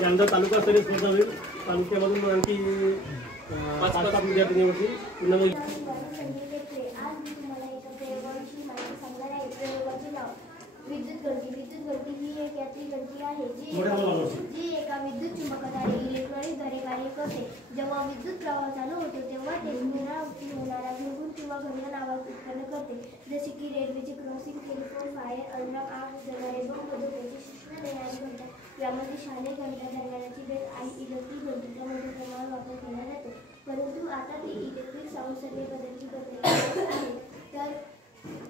त्यानंतर तालुकास्तरीय स्पर्धा होईल. तालुक्यामधून आणखी 5 विद्यार्थ्यांवरती पुन्हा विद्युत घंटी ही एक यात्री घंटी आहे जी एका विद्युत चुंबकाद्वारे इलेक्ट्रॉनिकद्वारे कार्य करते. जेव्हा विद्युत प्रवाह चालू होतो तेव्हा ते पुनरावृत्ती होणारा घुंगून किंवा घंटा आवाज उत्पन्न करते. जसे की रेल्वेचे क्रॉसिंग, टेलिफोन, फायर अलार्म, आग विझवणारे बंब पद्धतीची सूचना देणारी घंटा. यामध्ये शालेय घंटा दरम्यानची बेल आणि इलेक्ट्रिक घंटीचा मोठ्या प्रमाणात वापर केला जातो. परंतु आता ती इलेक्ट्रिक साऊंड सर्वे पद्धती बदलली आहे. तर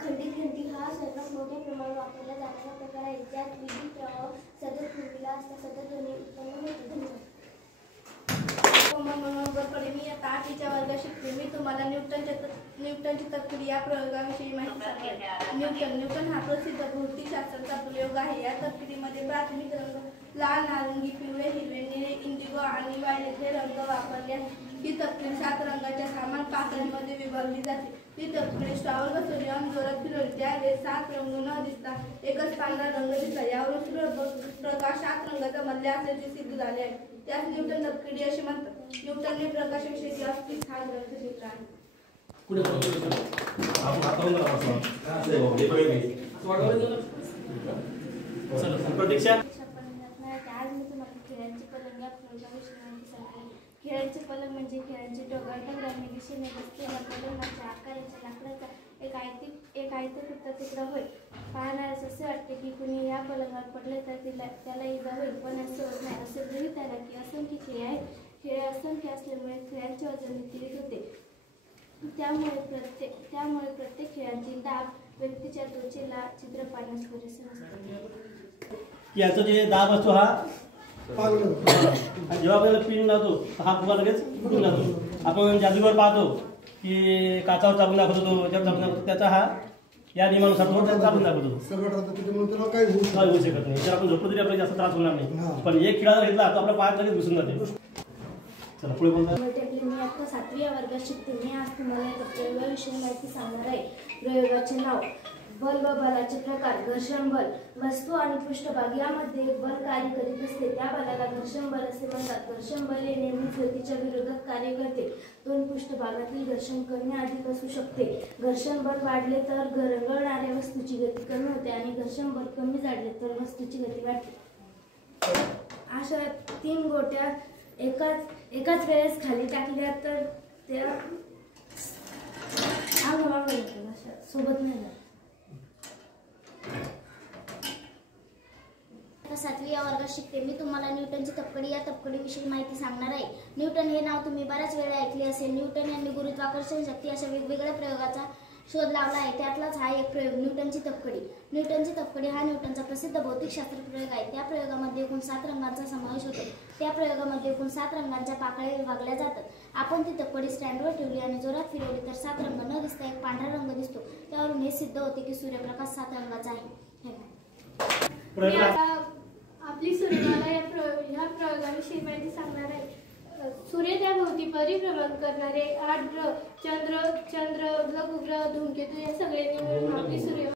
खंडित घंटी हा सर्वात मोठ्या प्रमाणात वापरला जाणारा प्रकार आहे, ज्यात विद्युत प्रवाह सतत फिरलेला असता सतत ध्वनी उत्पन्न होतो. मी आता 8वीच्या वर्गात शिकते. मी तुम्हाला न्यूटनची तत्परी या प्रयोगाविषयी माहिती सांगते. न्यूटन हा प्रसिद्ध भौतिकशास्त्राचा प्रयोग आहे. या तत्परीमध्ये प्राथमिक रंग लाल, नारंगी, पिवळे, हिरवे, निळे, इंडिगो आणि वायलेट हे रंग वापरले आहेत. ही तत्परी 7 रंगाच्या समान पाकळ्यांमध्ये विभागली जाते. ती तत्परी स्ट्रॉवर बसवली आणि जोरात फिरवली त्यावेळेस 7 रंग न दिसता एकच पांढरा रंग दिसला. यावरून प्रकाश 7 रंगाचा मधले असल्याचे सिद्ध झाले आहे. त्यास न्यूटन तत्परी असे म्हणतात. न्यूटनने प्रकाशाविषयी जास्तीत हा ग्रंथ लिहिला आहे. आज मी तुम्हाला खेळांचे पलंग या प्रयोगाविषयी माहिती सांगते. खेळांचे पलंग म्हणजे खेळांचे ढगाळ दिशेने बसलेल्या पलंगाच्या आकाराच्या लाकडाचा एक आयताकृती तुकडा होय. पाहणाऱ्यास असे वाटते की कुणी या पलंगावर पडले तर त्याला इजा होईल, पण असं होत नाही. असे गृहीत आहे की असंख्य खेळ आहेत. खेळ असंख्य असल्यामुळे खेळांचे वजन वितरित होते. त्यामुळे प्रत्येक खेळांची दाब व्यक्तीच्या त्वचेला छिद्र पाडण्यास पुरेसे नसते. याचा जे दाब असतो हा जेव्हा आपल्याला पिन लावतो हा फुगा लगेच फुटून जातो. आपण जादूगर पाहतो की काचावर चालून दाखवतो त्याचा हा या नियमानुसार चालून दाखवतो. काही होऊ शकत नाही. जर आपण झोपलो तरी आपल्याला जास्त त्रास होणार नाही. पण एक खिळा घेतला तर आपला पाय लगेच घुसून जाते. चला पुढे बोलता. मी आता 7व्या वर्गात शिकते. मी आज तुम्हाला एका प्रयोगाविषयी माहिती सांगणार आहे. प्रयोगाचे नाव, बल व बलाचे प्रकार. घर्षण बल. वस्तू आणि पृष्ठभाग यामध्ये बल कार्य करीत असते त्या बलाला घर्षण बल असे म्हणतात. घर्षण बल हे नेहमीच गतीच्या विरोधात कार्य करते. 2 पृष्ठभागातील घर्षण कमी अधिक असू शकते. घर्षण बल वाढले तर घरंगळणाऱ्या वस्तूची गती कमी होते आणि घर्षण बल कमी झाले तर वस्तूची गती वाढते. अशा 3 गोट्या एकाच वेळेस खाली टाकल्या तर त्या सोबत नाही जात. 7व्या वर्गात शिकते. मी तुम्हाला न्यूटनची तपकडी या तपकडीविषयी माहिती सांगणार आहे. न्यूटन हे नाव तुम्ही बऱ्याच वेळा ऐकले असेल. न्यूटन यांनी गुरुत्वाकर्षण शक्ती अशा वेगवेगळ्या प्रयोगाचा शोध लावला आहे. त्यातलाच हा एक प्रयोग न्यूटनची तपकडी. न्यूटनची तपकडी हा न्यूटनचा प्रसिद्ध भौतिकशास्त्र प्रयोग आहे. त्या प्रयोगामध्ये एकूण 7 रंगांचा समावेश होतो. त्या प्रयोगामध्ये एकूण 7 रंगांच्या पाकळ्या विभागल्या जातात. आपण ती तपकडी स्टँडवर ठेवली आणि जोरात फिरवली तर 7 रंग न दिसता एक पांढरा रंग दिसतो. त्यावरून हे सिद्ध होते की सूर्यप्रकाश 7 रंगाचा आहे. आपली सूर्यमाला या प्रयोगाविषयी माहिती सांगणार आहे. सूर्य त्याभोवती परिभ्रमण करणारे 8 ग्रह चंद्र, लघुग्रह, धूमकेतू या सगळ्यांनी मिळून आपली सूर्यमाला